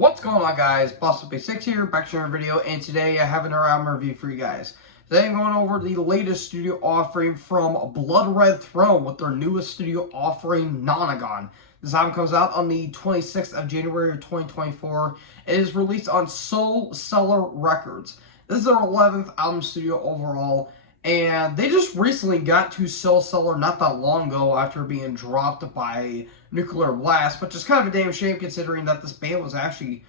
What's going on, guys? Boss6 here, back to another video, and today I have another album review for you guys. Today I'm going over the latest studio offering from Blood Red Throne with their newest studio offering, Nonagon. This album comes out on the 26th of January of 2024. It is released on Soul Cellar Records. This is their 11th album studio overall, and they just recently got to Soul Cellar not that long ago after being dropped by Nuclear Blast, which is kind of a damn shame considering that this band was actually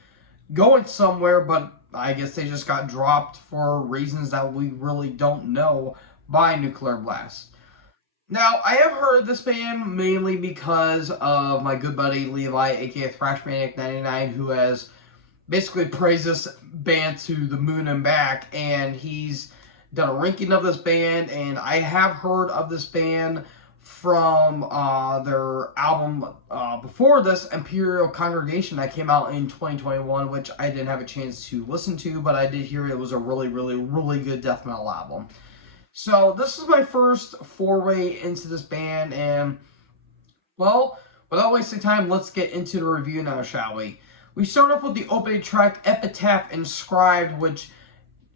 going somewhere, but I guess they just got dropped for reasons that we really don't know by Nuclear Blast. Now, I have heard of this band mainly because of my good buddy Levi, aka ThrashManiac99, who has basically praised this band to the moon and back, and he's done a ranking of this band, and I have heard of this band from their album before this, Imperial Congregation, that came out in 2021, which I didn't have a chance to listen to, but I did hear it was a really good death metal album. So this is my first foray into this band, and well, without wasting time, let's get into the review now, shall we? We start off with the opening track, Epitaph Inscribed, which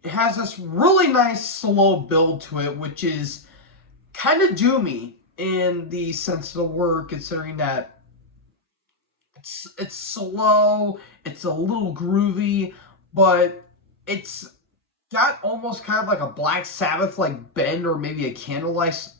has this really nice slow build to it, which is kind of doomy in the sense of the word, considering that it's slow, it's a little groovy, but it's got almost kind of like a Black Sabbath like bend, or maybe a Candlemass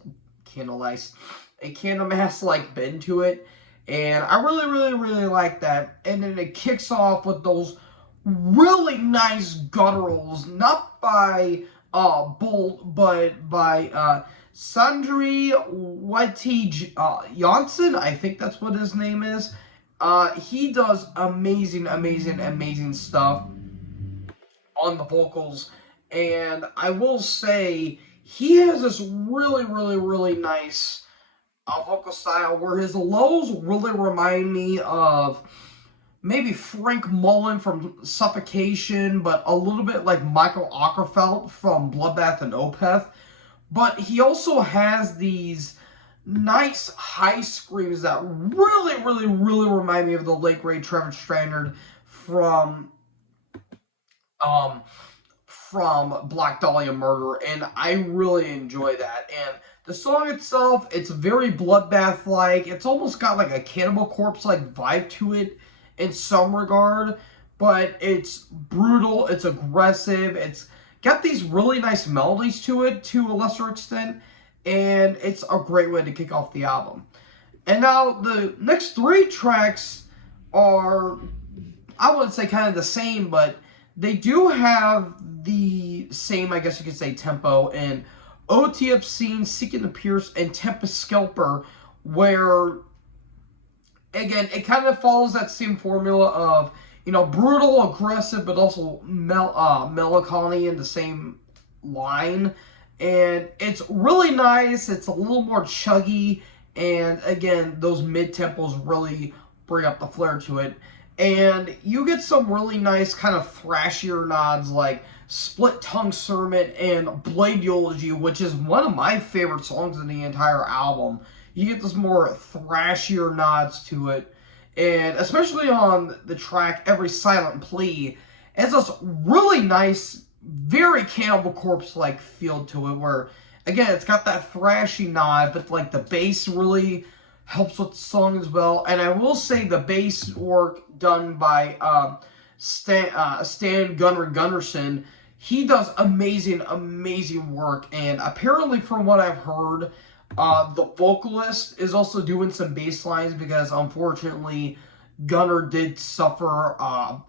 like bend to it, and I really like that. And then it kicks off with those really nice gutturals, not by Bolt, but by Sandri Wettig Janssen, I think that's what his name is. He does amazing stuff on the vocals, and I will say he has this really nice vocal style where his lows really remind me of maybe Frank Mullen from Suffocation, but a little bit like Michael Ockerfeldt from Bloodbath and Opeth. But he also has these nice high screams that really remind me of the late great Trevor Strnad from Black Dahlia Murder, and I really enjoy that. And the song itself, it's very Bloodbath-like. It's almost got like a Cannibal Corpse-like vibe to it in some regard, but it's brutal, it's aggressive, it's got these really nice melodies to it to a lesser extent, and it's a great way to kick off the album. And now the next three tracks are, I wouldn't say kind of the same, but they do have the same, I guess you could say, tempo, and OT Obscene, Seeking the Pierce, and Tempest Scalper, where again, it kind of follows that same formula of, you know, brutal, aggressive, but also melancholy in the same line. And it's really nice. It's a little more chuggy. And again, those mid-tempos really bring up the flair to it. And you get some really nice kind of thrashier nods like Split Tongue Sermon and Blade Eulogy, which is one of my favorite songs in the entire album. You get this more thrashier nods to it, and especially on the track Every Silent Plea, it has this really nice, very Cannibal Corpse-like feel to it, where, again, it's got that thrashy nod, but like the bass really helps with the song as well. And I will say the bass work done by Stan Gunnarsson, he does amazing work, and apparently from what I've heard, the vocalist is also doing some bass lines because, unfortunately, Gunnar did suffer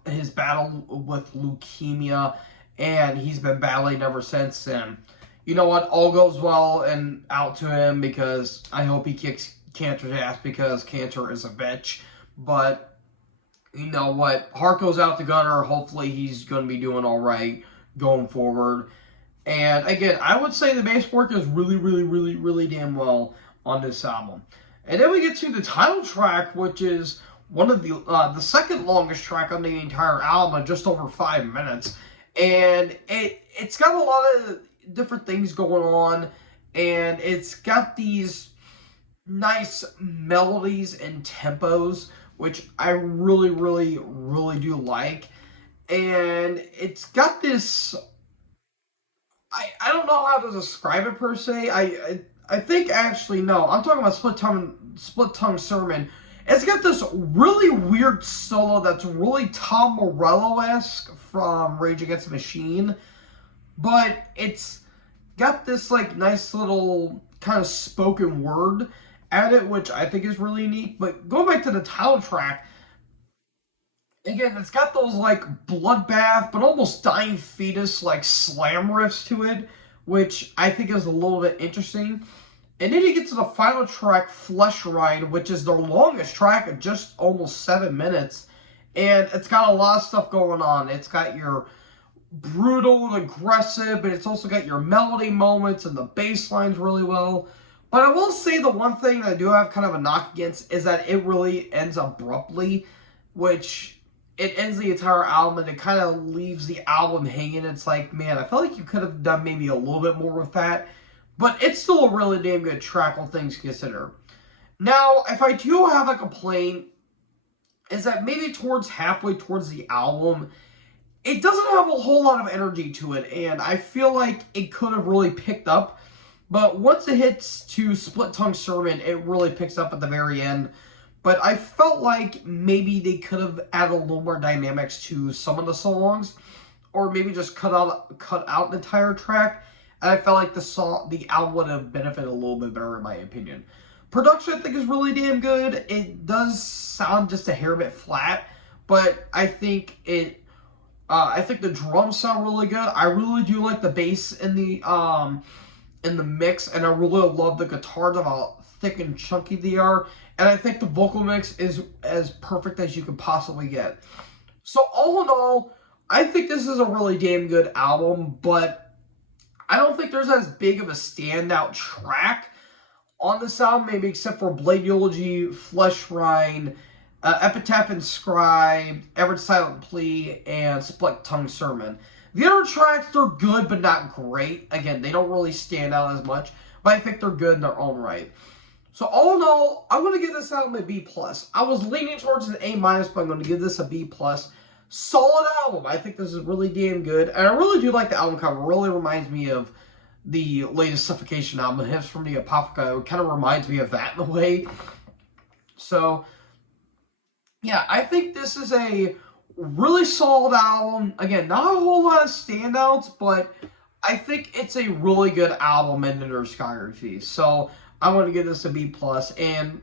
his battle with leukemia, and he's been battling ever since. And you know what? All goes well and out to him, because I hope he kicks cancer's ass, because cancer is a bitch. But you know what? Heart goes out to Gunnar. Hopefully, he's going to be doing all right going forward. And again, I would say the bass work is really damn well on this album. And then we get to the title track, which is one of the second longest track on the entire album, just over 5 minutes. And it's got a lot of different things going on, and it's got these nice melodies and tempos, which I really, really, really do like. And it's got this, I don't know how to describe it per se. I think actually no. I'm talking about Split Tongue Sermon. It's got this really weird solo that's really Tom Morello-esque from Rage Against the Machine, but it's got this like nice little kind of spoken word at it, which I think is really neat. But going back to the title track, again, it's got those like bloodbath, but almost dying fetus like slam riffs to it, which I think is a little bit interesting. And then you get to the final track, Flesh Ride, which is the longest track at just almost 7 minutes. And it's got a lot of stuff going on. It's got your brutal and aggressive, but it's also got your melody moments and the bass lines really well. But I will say the one thing that I do have kind of a knock against is that it really ends abruptly, which it ends the entire album and it kind of leaves the album hanging. It's like, man, I felt like you could have done maybe a little bit more with that. But it's still a really damn good track, all things considered. Now, if I do have a complaint, is that maybe halfway towards the album, it doesn't have a whole lot of energy to it, and I feel like it could have really picked up. But once it hits to Split Tongue Sermon, it really picks up at the very end. But I felt like maybe they could have added a little more dynamics to some of the songs, or maybe just cut out an entire track. And I felt like the album would have benefited a little bit better, in my opinion. Production, I think, is really damn good. It does sound just a hair bit flat, but I think the drums sound really good. I really do like the bass in the mix, and I really love the guitars of how thick and chunky they are. And I think the vocal mix is as perfect as you could possibly get. So all in all, I think this is a really damn good album, but I don't think there's as big of a standout track on this album, maybe except for Blade Eulogy, Flesh Rind, Epitaph Inscribed, Ever Silent Plea, and Split Tongue Sermon. The other tracks, they're good, but not great. Again, they don't really stand out as much, but I think they're good in their own right. So all in all, I'm going to give this album a B+. I was leaning towards an A-, but I'm going to give this a B+. Solid album. I think this is really damn good. And I really do like the album cover. It really reminds me of the latest Suffocation album, Hymns from the Apopka. It kind of reminds me of that in a way. So, yeah, I think this is a really solid album. Again, not a whole lot of standouts, but I think it's a really good album in the discography. So, I'm going to give this a B+. And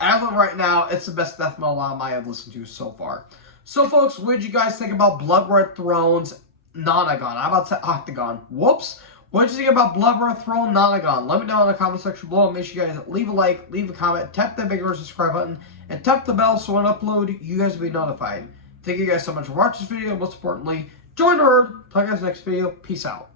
as of right now, it's the best death metal album I have listened to so far. So, folks, what did you guys think about Blood Red Throne's Nonagon? I'm about to say Octagon. Whoops. What did you think about Blood Red Throne Nonagon? Let me know in the comment section below. Make sure you guys leave a like, leave a comment, tap that big subscribe button, and tap the bell so when I upload, you guys will be notified. Thank you guys so much for watching this video. Most importantly, join the herd. Talk to you guys next video. Peace out.